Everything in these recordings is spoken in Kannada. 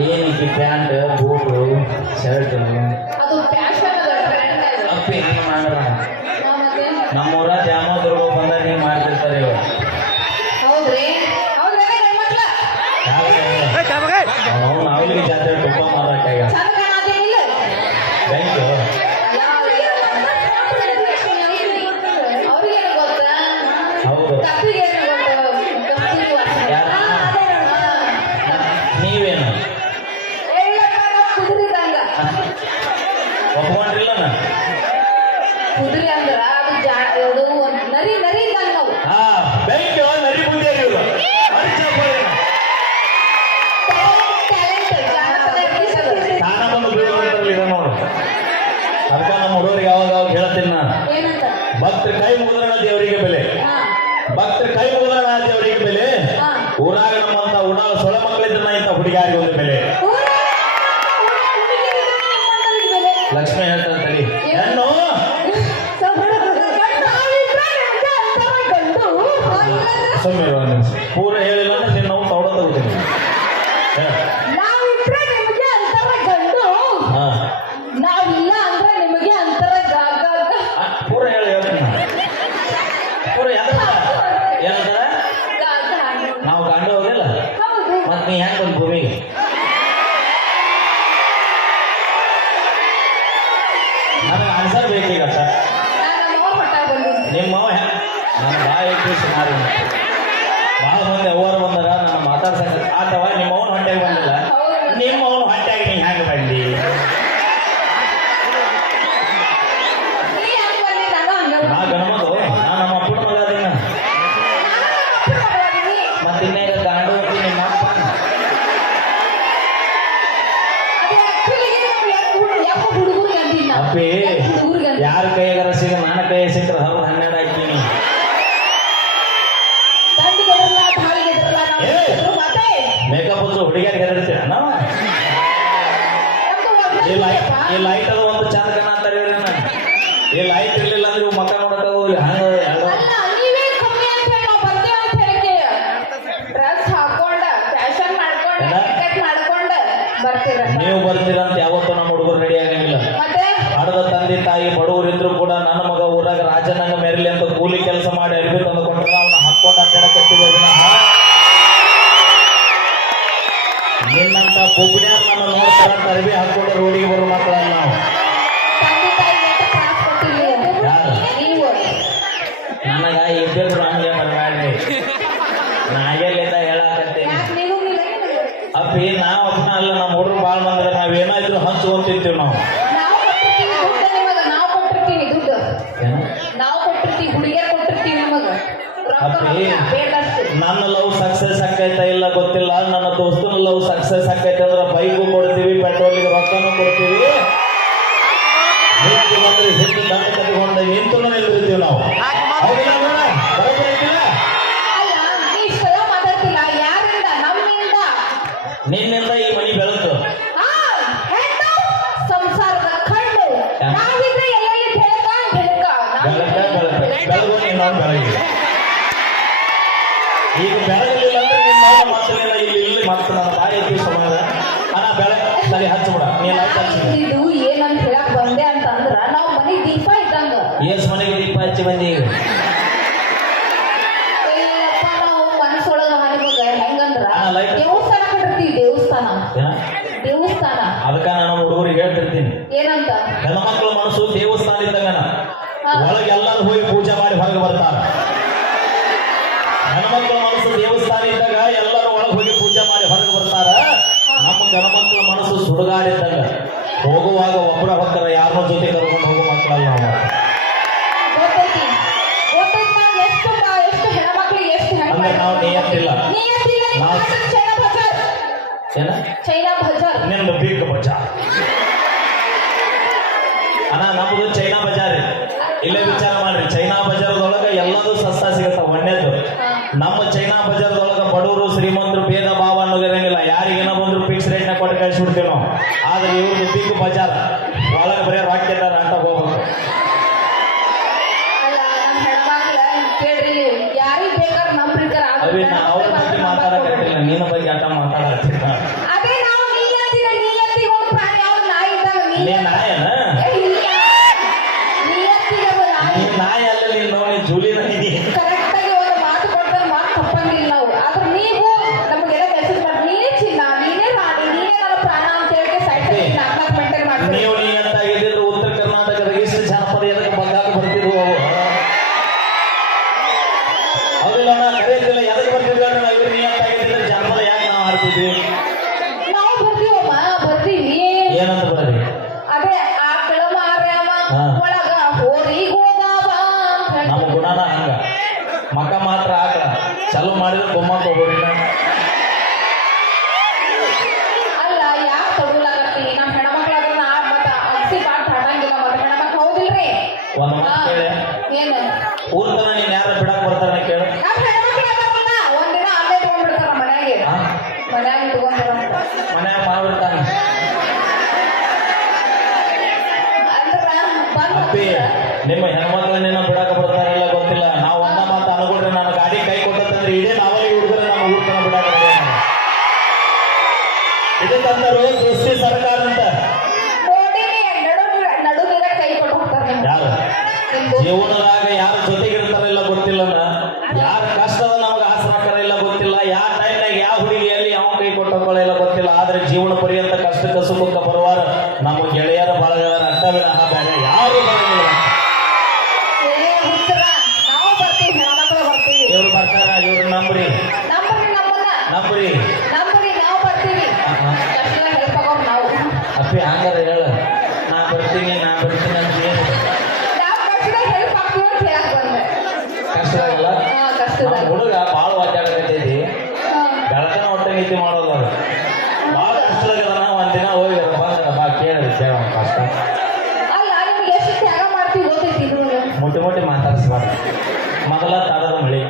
ಏನಕ್ಕೆ ಪ್ಯಾಂಟ್ ಬೂಟು ಶರ್ಟ್. ಅಪ್ಪಿ ಹಿಂಗೆ ಮಾಡ್ರ ನಮ್ಮೂರ nggak? Putri anda ಲಕ್ಷ್ಮಿ ಹೇಳ್ತಾನೆ ತಡಿ ಹೆಣ್ಣು? ಸುಮ್ಮನೆ. ಪೂರ ಹೇಳಿಲ್ಲ ಅಂದ್ರೆ ನಿನ್ನ ನಾವು ತೌಡ ತಗೋತೀನಿ. ಮೇಕಪ್ ಹಚ್ಚು ಹುಡುಗಿಯರಿಗೆ ಹೆದರ್ತೀರ ನಾವು ಈ ಲೈಟ್. ಈ ಲೈಟ್ ಅದು ಒಂದು ಚಂದ ಕಾಣತ್ತಾರೆ ಈ ಲೈಟ್ ಇರ್ಲಿಲ್ಲ ಅಂದ್ರೆ ಮಕ್ಕ ನೋಡಕ್ ಹೋಗ್ಲಿ ಹಂಗ. Dress ಹಾಕೊಂಡ, ಫ್ಯಾಷನ್ ಮಾಡ್ಕೊಂಡ, ಮಾಡ್ಕೊಂಡ. ನೀವು ಬರ್ತೀರ ಅಂತ ಯಾವತ್ತೂ ನಮ್ಮ ಹುಡುಗರು ರೆಡಿ ಆಗಂಗಿಲ್ಲ. ಹಡದ ತಂದೆ ತಾಯಿ ಬಡವರಿದ್ರು ಕೂಡ ನನ್ನ ಮಗ ಊರಾಗ ರಾಜನಂಗ ಮೆರಲಿ ಅಂತ ಕೂಲಿ ಕೆಲಸ ಮಾಡಿ ಅರ್ಬಿ ತಂದು ಕೊಟ್ಟರೆ ಅವನ್ನ ಹಾಕೊಂಡ ಅಡ್ಡಾಡಕತ್ತೀವಿ ನಿನ್ನಂತ ಬೊಬ್ಬಣ್ಯಾರ ನನ್ನ ನೋಡ್ತಾರಂತ ಅರ್ಬಿ ಹಾಕೊಂಡು ರೋಡಿಗೆ ಬರೋ ಮಕ್ಕಳಲ್ಲ ನಾವು ತಂದೆ ತಾಯಿಗೆ ಎಷ್ಟು ತ್ರಾಸ್ ಕೊಟ್ಟಿಲ್ಲ. ಯಾರು? ನೀವು ನನಗ ಇಬ್ಬಿಬ್ರು ಹಂಗೆ ಮಾಡ್ರಿ ನಾ ಎಲ್ಲಿಂದ ಹೇಳಾಕತ್ತೀನಿ ಯಾಕೆ ನೀವು ಇಲ್ಲ ನಿನಗೆ? ಅಪ್ಪಿ ನಾವ್ ಒಬ್ಬನ ಅಲ್ಲ ನಮ್ಮ ಹುಡುಗರು ಭಾಳ ಬಂದ್ರೆ ನಾವ್ ಏನಾದ್ರು ಹಂಚ್ಕೊಂತಿರ್ತೀವಿ ನಾವು ನಾವು ಕೊಟ್ಟಿರ್ತೀವಿ ದುಡ್ಡು ನಿಮಗ ನಾವು ಕೊಟ್ಟಿರ್ತೀವಿ ದುಡ್ಡು ಏನು? ನಾವು ಕೊಟ್ಟಿರ್ತೀವಿ ಹುಡುಗಿಯರ್ ಕೊಟ್ಟಿರ್ತೀವಿ ನಿಮಗ ರೊಕ್ಕ ಅಪ್ಪಿ. ರೊಕ್ಕ ಬೇಡಷ್ಟು ನನ್ನ ಲವ್ ಸಕ್ಸಸ್ ಆಕೈತಾ ಇಲ್ಲ ಗೊತ್ತಿಲ್ಲ. ನನ್ನ ದೋಸ್ತನ ಲವ್ ಸಕ್ಸಸ್ ಆಕೈತೆ ಅಂದ್ರೆ ಬೈಕು ಕೊಡ್ತೀವಿ ಪೆಟ್ರೋಲಿಗೆ ರೊಕ್ಕನೂ ಕೊಡ್ತೀವಿ. ಹೆಚ್ಚು ಬಂದ್ರೆ ಹೆಚ್ಚು ದಂಡ ಕಟ್ಕೊಂಡು ನಿಂತು ನಿಲ್ಬಿಡ್ತೀವಿ ನಾವು. ಹೌದಿಲ್ಲ ಅಣ್ಣ? ಬರೋಬ್ಬರಿ ಐತಿಲ್ಲ? ಅಲ್ಲ ನೀ ಇಷ್ಟೆಲ್ಲ ಮಾತಾಡ್ತಿಲ್ಲ ಯಾರಿಂದ ನಮ್ಮಿಂದ ನಿನ್ನಿಂದ ಈ ಮನಿ ಬೆಳತು ಆ, ಹೆಣ್ಣು ಸಂಸಾರದ ಕಣ್ಣು ಯಾ. ನಾವಿದ್ರೆ ಎಲ್ಲೆಲ್ಲಿ ಬೆಳಕ ಬೆಳಕ ಬೆಳಕ ಬೆಳಕ ಬೆಳಗು ನೀನು ಬೆಳಗ್ಗೆ ಈಗ ಬೆಳಗಲಿಲ್ಲ ಅಂದ್ರೆ ನಿನ್ನ ಮಕ್ಕಳಿಲ್ಲ ಇಲ್ಲಿ ಇಲ್ಲಿ ಮತ್ತೆ ನನ್ನ ತಾಯಿ ಐತಿ ಸಮಾನ ಅಣ್ಣ ಬೆಳಕ ಸರಿ ಹಚ್ಬಿಡ ನೀನು ಲೈಟ್ ಹಚ್ಚಿ ಇದು ಏನಂತ ಹೇಳಕ್ ಬಂದೆ ಅಂತಂದ್ರ ನಾವು ಮನೆ ದೀಪ ಇದ್ದಂಗ. ಎಸ್ ಮನೆಗೆ ದೀಪ ಹಚ್ಚಿ ಬಂದಿ? ನಾವು ಮನಸ್ಸೊಳಗ ನಿಮಗ ಹೆಂಗಂದ್ರ. ದೇವಸ್ಥಾನ ಕಟ್ಟಿರ್ತೀವಿ ದೇವಸ್ಥಾನ? ದೇವಸ್ಥಾನ. ಅದಕ್ಕ ನಾನು ಹುಡುಗರಿಗೆ ಹೇಳ್ತಿರ್ತೀನಿ. ಏನಂತ? ಹೆಣ್ಮಕ್ಳ ಮನಸ್ಸು ದೇವಸ್ಥಾನ ಇದ್ದಂಗನ. ಒಳಗೆ ಎಲ್ಲರೂ ಹೋಗಿ ಪೂಜೆ ಮಾಡಿ ಹೊರಗೆ ಬರ್ತಾರ. ಹೆಣ್ಮಕ್ಳ ಮನಸ್ಸು ದೇವಸ್ಥಾನ ಇದ್ದಾಗ ಎಲ್ಲರೂ ಒಳಗೆ ಹೋಗಿ ಪೂಜೆ ಮಾಡಿ ಹೊರಗೆ ಬರ್ತಾರ. ನಮ್ಮ ಗಣಮಕ್ಕಳ ಮನಸ್ಸು ಸುಡುಗಾಡಿದ್ದಾಗ. ಹೋಗುವಾಗ ಒಬ್ಬರ ಹೊತ್ತರ ಯಾರನ್ನ ಜೊತೆ ಕರ್ಕೊಂಡು ಹೋಗೋ ಮಕ್ಕಳಲ್ಲ ನಾವು. ಅಂದ್ರೆ ನಾವು ನಿಯತ್ತಿಲ್ಲ. ನಾವು- ಹೆಸರು ಚೈನಾ ಬಜಾರ್. ಏನ? ನಿಂದು ಬಿಗ್ ಬಜಾರ್. ಅಣ್ಣ ನಮ್ದು ಚೈನಾ ಬಜಾರ್ ಇಲ್ಲೇ ವಿಚಾರ ಮಾಡ್ರಿ. ಚೈನಾ ಬಜಾರ್ದೊಳಗ ಎಲ್ಲದೂ ಸಸ್ತಾ ಸಿಗತ್ತ ಒಣ್ಣೆದ್ದು ನಮ್ಮ ಚೈನಾ ಬಜಾರ್ದೊಳಗ ಬಡವರು ಶ್ರೀಮಂತರು ಬಜಾರ್. ಒಳಗೆ ಬರೀ ರಾಕೆಟ್ ಅಂತ ಹೋಗ್ಬೇಕು. ಅವೇ ನಾವು ಬಗ್ಗೆ ಮಾತಾಡಕತ್ತಿಲ್ಲ ನಿನ್ನ ಬಗ್ಗೆ ಆಟ ಮಾತಾಡಕತ್ತಿಲ್ಲ ಮಾಡಿದ್ರೆ ಬೊಮ್ಮಕ್ಕ ಹೋಗೋರಿನ ಅಲ್ಲ ಯಾಕೆ ತಗೊಳಕತ್ತಿ? ನಮ್ಮ ಹೆಣ್ಮಕ್ಳಾಗ ನಾ ಮತ್ತ ಅಗ್ಸಿ ಪಾಠ ಆಡಂಗಿಲ್ಲ ಮತ್ತೆ ಹೆಣ್ಮಕ್ಳು ಹೌದಿಲ್ರಿ? ಒಂದ್ ಮಾತು ಕೇಳಿ. ಏನು? ಊರ್ ತನ ನೀನ್ ಯಾರು ಬಿಡಕ್ ಬರ್ತಾರ ಕೇಳ. ನಮ್ಮ ಹೆಣ್ಮಕ್ಳು ಅದಾವಲ್ಲ ಒಂದಿನ ಅಲ್ಲೇ ತಗೊಂಡ್ಬಿಡ್ತಾರ ಮನ್ಯಾಗೆ. ಮನ್ಯಾಗ ಇಟ್ಕೊಂಡ್ಬರ ಮನ್ಯಾಗ ಮಾಡ್ಬಿಡ್ತಾನ. ಅಂದ್ರ ಬಂದ್ ಅಪ್ಪಿ ನಿಮ್ಮ ಹೆಣ್ಮಕ್ಳನ್ನೇನೋ ಬಿಡಾಕ ಬರ್ತಾರಿಲ್ಲ ಆದ್ರೆ ಜೀವನ ಪರ್ಯಂತ ಕಷ್ಟಕ್ಕೆ ಸುಖಕ್ಕೆ ಬರುವಾರ ನಮ್ಮ ಗೆಳೆಯರ ಬಳಗದ ಅಡ್ಡ ಆ ಬೇರೆ ಯಾರು ಇವ್ರು ಬರ್ತಾರ ಇವ್ರು ನಂಬ್ರಿ. ನಂಬ್ರಿ ಅಪ್ಪಿ ನಾವು ಬರ್ತೀವಿ ಆಹಾ. ಕಷ್ಟ ಹೆಲ್ಪ್ ಆಗೋರು ನಾವು ಅಪ್ಪಿ ಹಂಗಾರ ಹೇಳ ನಾ ಬರ್ತೀನಿ ನಾ ಬರ್ತೀನಿ ಅಂತ ಏನು ನಾವು ಕಷ್ಟದಾಗ ಹೆಲ್ಪ್ ಆಗ್ತೀವಿ ಅಂತ ಹೇಳಕ್ ಬಂದೆ ಕಷ್ಟದಾಗಲ್ಲ ಹಾ ಕಷ್ಟದಾಗ ನಮ್ಮ ಹುಡುಗ ಭಾಳ ಒದ್ದಾಡಕತ್ತೈತಿ ಹಾ. ಬೆಳತನ ಹೊಟ್ಟೆ ನೀತಿ ಮಾಡೋಲ್ಲ ಅದು ಭಾಳ ಕಷ್ಟದಾಗದ ಒಂದಿನ ಹೋಗಿ ಬಂದ ಬಾ ಕೇಳಿ ಕೇಳೋಣ ಕಷ್ಟ ಅಲ್ಲ ನಿಮ್ಗೆ ಎಷ್ಟು ತ್ಯಾಗ ಮಾಡ್ತೀವಿ ಗೊತ್ತೈತಿ ಇದು ಮುಟ್ಟಿ ಮುಟ್ಟಿ ಮಾತಾಡಿಸ್ಬಾರ್ದು ಮೊದಲ ತಾಡದ ಮಳೆ.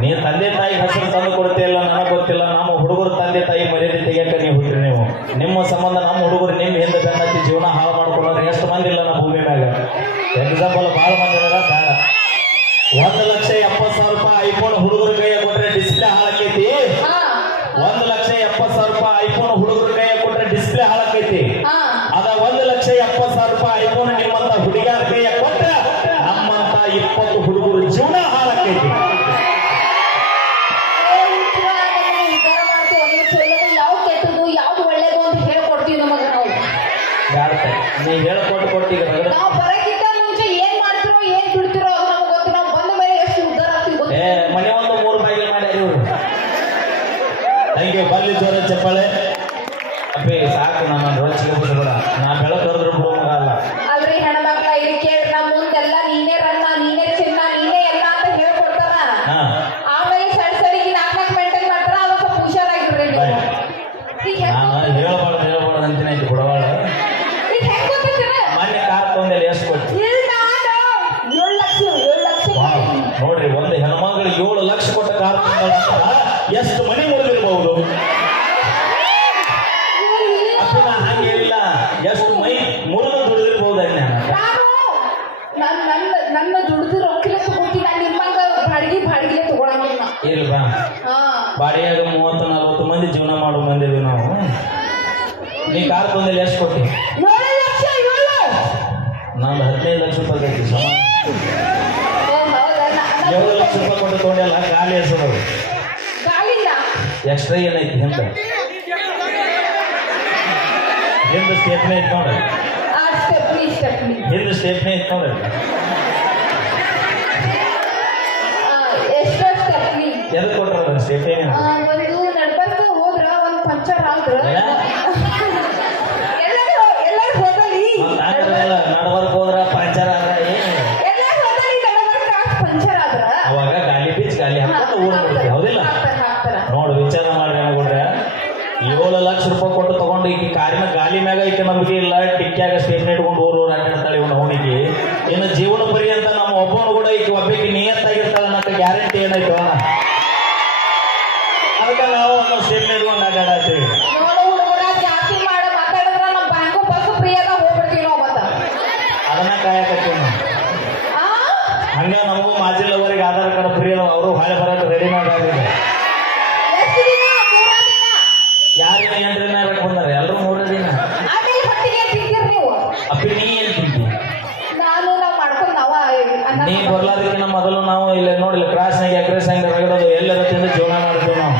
ನೀ ತಂದೆ ತಾಯಿ ಹೆಸರು ತಂದು ಕೊಡ್ತಿಲ್ಲ ನನಗೆ ಗೊತ್ತಿಲ್ಲ. ನಮ್ಮ ಹುಡುಗರು ತಂದೆ ತಾಯಿ ಮರ್ಯಾದೆ ತೆಗಿಯಕ್ಕೆ ನೀವು ಹುಟ್ಟ್ರಿ ನೀವು. ನಿಮ್ಮ ಸಂಬಂಧ ನಮ್ಮ ಹುಡುಗರು ನಿಮ್ಮ ಹಿಂದೆ ಬೆನ್ನತ್ತಿ ಜೀವನ ಹಾಳು ಮಾಡ್ಕೊಂಡ್ರೆ ಎಷ್ಟು ಮಂದಿ ಇಲ್ಲ ನಮ್ಮ ಭೂಮಿ ಮ್ಯಾಗ. ಎಕ್ಸಾಂಪಲ್ ಭಾಳ ಮಂದಿ ಬೇಡ. ಒಂದು ಲಕ್ಷ ಎಪ್ಪತ್ತು ಸಾವಿರ ರೂಪಾಯಿ ಐಫೋನ್ ಹುಡುಗರ ನೀ ಹೇಳ್ಕೊಟ್ಟು ಕೊಟ್ಟು ಈಗ ರಗಡ ನಾವು ಬರಕ್ಕಿಂತ ಮುಂಚೆ ಏನ್ ಮಾಡ್ತಿರೋ ಏನ್ ಬಿಡ್ತಿರೋ ಅದು ನಮ್ಗೆ ಗೊತ್ತು. ನಾವು ಬಂದ ಮೇಲೆ ಎಷ್ಟು ಉದ್ಧಾರ ಆಗ್ತೀವಿ ಗೊತ್ತು. ಏ ಮನೆ ಒಂದು ಮೂರು ಬಾಗಿಲು ಮಾಡ್ಯಾರ ಇವ್ರು. ಥ್ಯಾಂಕ್ ಯು ಬರ್ಲಿ ಜೋರ ಚಪ್ಪಾಳೆ. ಎಷ್ಟು ಮನೆ ಹಂಗೆ ಹೇಳಿಲ್ಲ. ಎಷ್ಟು ಮೈ ಮುರಿದು ದುಡಿದಿರ್ಬಹುದು ನಾನು ನಾನು ನನ್ನ ದುಡ್ದು ರೊಕ್ಕಲೆ ತಗೋತೀನಿ ನಾನು ನಿಮ್ಮಂಗ ಬಾಡಿಗೆ ಬಾಡಿಗೆ ತಗೊಳಂಗಿಲ್ಲ. ಇಲ್ವಾ ಹಾ. ಬಾಡಿಯಾಗ ಮೂವತ್ತು ನಲ್ವತ್ತು ಮಂದಿ ಜೀವನ ಮಾಡೋ ಮಂದಿ ನಾವು. ನೀ ಕಾರ್ ಬಂದಲ್ಲಿ ಎಷ್ಟು ಕೊಟ್ಟಿ? ನಾನು ಹದಿನೈದು ಲಕ್ಷ ರೂಪಾಯಿ ಸಮ. ಏಳು ಲಕ್ಷ ಕೊಟ್ಟು ತಗೊಂಡೆಲ್ಲ ಖಾಲಿ ಹೆಸರು. ಗಾಳಿಂದ ಎಕ್ಸ್ಟ್ರಾ ಏನೈತಿ ಹಿಂದ ಹಿಂದ ಸ್ಟೇಪ್ನೇ ಐತಿ ನೋಡ್ರಿ ಹಿಂದ ಸ್ಟೇಪ್ನೇ ಐತಿ ನೋಡ್ರಿ ಎದಕ್ಕೆ ಕೊಟ್ರ ಸ್ಟೇಪ್ನೇ ಏನು? ಒಂದು ನಡ್ಬರ್ಕ ಹೋದ್ರ ಒಂದು ಪಂಚರ್ ಆದ್ರ ರೂಪಾಯಿ ಈ ತಗೊಂಡು ಈಕಿ ಕಾರಿನ ಗಾಲಿ ಮ್ಯಾಗ ಐತೆ ನಂಬಿಕೆ ಇಲ್ಲ ಟಿಕ್ಕ್ಯಾಗ ಸೇಫ್ ಇಟ್ಕೊಂಡು ಊರು ಊರು ಅಡ್ಡಾಡ್ತಾಳೆ ಇವನು ಅವನಿಗೆ ಇನ್ನು ಜೀವನ ಪರ್ಯಂತ ನಮ್ಮ ಒಬ್ಬನು ಕೂಡ ಈಗ ಒಬ್ಬಕ್ಕೆ ನಿಯತ್ತಾಗಿರ್ತಾಳೆ ಅನ್ನೋ ಗ್ಯಾರಂಟಿ ಏನಾಯ್ತು ಅಣ್ಣ? ಅದಕ್ಕೆ ನಾವು ಒಂದು ಸ್ಟೇಷನ್ ಇಟ್ಕೊಂಡು ಆಟಾಡತ್ತೀವಿ ಮಾಡ ಅದನ್ನ ಕಾಯಕತ್ತೀವಿ ಹಂಗ ನಮಗೂ ಮಾಜಿಲ್ಲವರಿಗೆ ಆಧಾರ್ ಕಾರ್ಡ್ ಫ್ರೀ ಅವರು ಹಾಳೆ ಬರೋದು ರೆಡಿ ಮಾಡಿದ್ರೆ ಬರ್ಲಾರ್ದಿದ್ರೆ ಮೊದಲು ನಾವು ಇಲ್ಲಿ ನೋಡಿಲ್ಲ ಕ್ರಾಸ್ನಾಗ ಅಗ್ರೆಸ್ ಹೆಂಗೆ ರಗಡೋದು? ಎಲ್ಲರ ತಿಂದು ಜೀವನ ಮಾಡ್ತೀವಿ ನಾವು.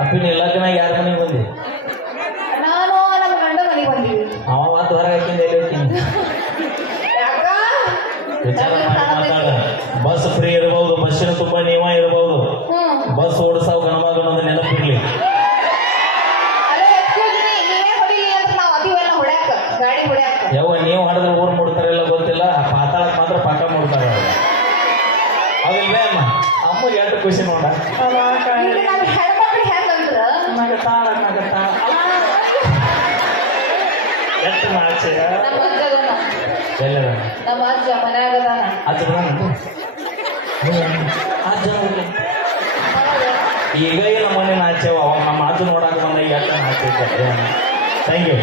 ಅಪ್ಪಿನ ಬಂದಿ? ನಾನು ನಮ್ಮ ಗಂಡ ಹೊರಗೆ ಬಸ್ ಫ್ರೀ ಇರಬಹುದು ಬಸ್ಸಿನ ತುಂಬಾ ನೀವ ಇರಬಹುದು ಹೊಸ ಓಡಿಸಾವ್ ಗಣಮಗ ಅನ್ನೋದು ನೆನಪಿರ್ಲಿ ಯಾವ ನೀವು ಹಾಡಿದ್ರೆ ಊರ್ ಮುಡ್ತಾರೆ ಇಲ್ಲ ಗೊತ್ತಿಲ್ಲ ಪಾತಾಳಕ್ ಮಾತ್ರ ಪಾಕ ಮುಡ್ತಾರೆ ಅದಿಲ್ವೇ ಅಮ್ಮ? ಅಮ್ಮ ಎಷ್ಟು ಖುಷಿ ನೋಡ. ಎಷ್ಟು ಮಾಡ್ಸಿ ಎಲ್ಲ ಅಜ್ಜ ಮನ್ಯಾಗದಾನ ಅಜ್ಜ ಅಜ್ಜ ಈಗ ಏನು ಮನೆ ನಾಚೇವ ನಮ್ಮ ಮಾತು ನೋಡಾಕ ಬಂದ ಯಾಕೆ ನಾಚಿದ್ದೆ ಥ್ಯಾಂಕ್ ಯು.